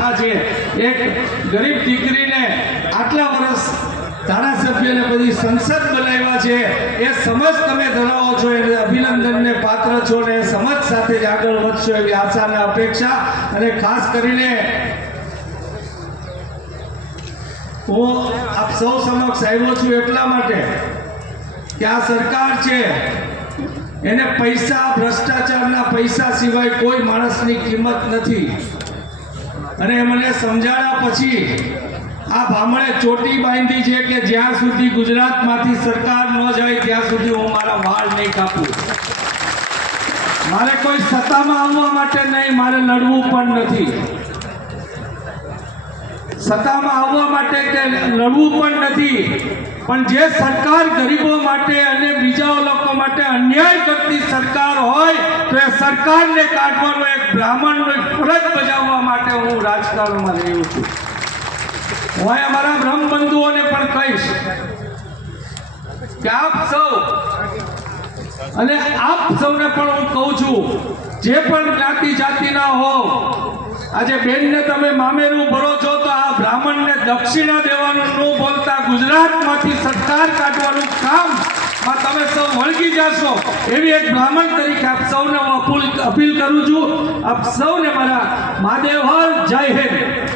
સુખા છે. એક ગરીબ દીકરીને આટલા વર્ષ ધારાસભ્યને બધી સંસદ બનાવ્યા છે. એ સમજ તમે ધરાવો છો એટલે અભિનંદનને પાત્ર છો ને સમજ સાથે જ આગળ વધશો એવી આશા અને અપેક્ષા. અને ખાસ કરીને હું આપ સૌ સમક્ષ આવ્યો છું એટલા માટે કે આ સરકાર છે, એને પૈસા, ભ્રષ્ટાચારના પૈસા સિવાય કોઈ માણસની કિંમત નથી. અને મને સમજાયા પછી આ ભામણે ચોટી બાંધી છે કે જ્યાં સુધી ગુજરાતમાંથી સરકાર ન જાય, ત્યાં સુધી હું મારા વાળ નહીં કાપું. મારે કોઈ સત્તામાં આવવા માટે નહીં, મારે લડવું પણ નથી. સત્તામાં આવવા માટે કે લડવું પણ નથી, પણ જે સરકાર ગરીબો માટે અને બીજા લોકો માટે અન્યાય કરતી સરકાર હોય, તો એ સરકારને કાઢવાનો એક બ્રાહ્મણનો ફરજ માટે હું રાજકારણમાં રહ્યો છું. હું અમારા મારા બ્રહ્મ બંધુઓને પણ કહીશ કે આપ સૌ, અને આપ સૌને પણ હું કહું છું, જે પણ જ્ઞાતિ જાતિના હો, આજે બેનને તમે મામેરું ભરો છો તો આ બ્રાહ્મણને દક્ષિણા દેવાનું ન બોલતા ગુજરાતમાંથી સરકાર કાઢવાનું કામમાં તમે સૌ વળગી જશો. એવી એક બ્રાહ્મણ તરીકે આપ અપીલ કરું છું. આપ સૌને મારા મહાદેવ હર જય હિન્દ.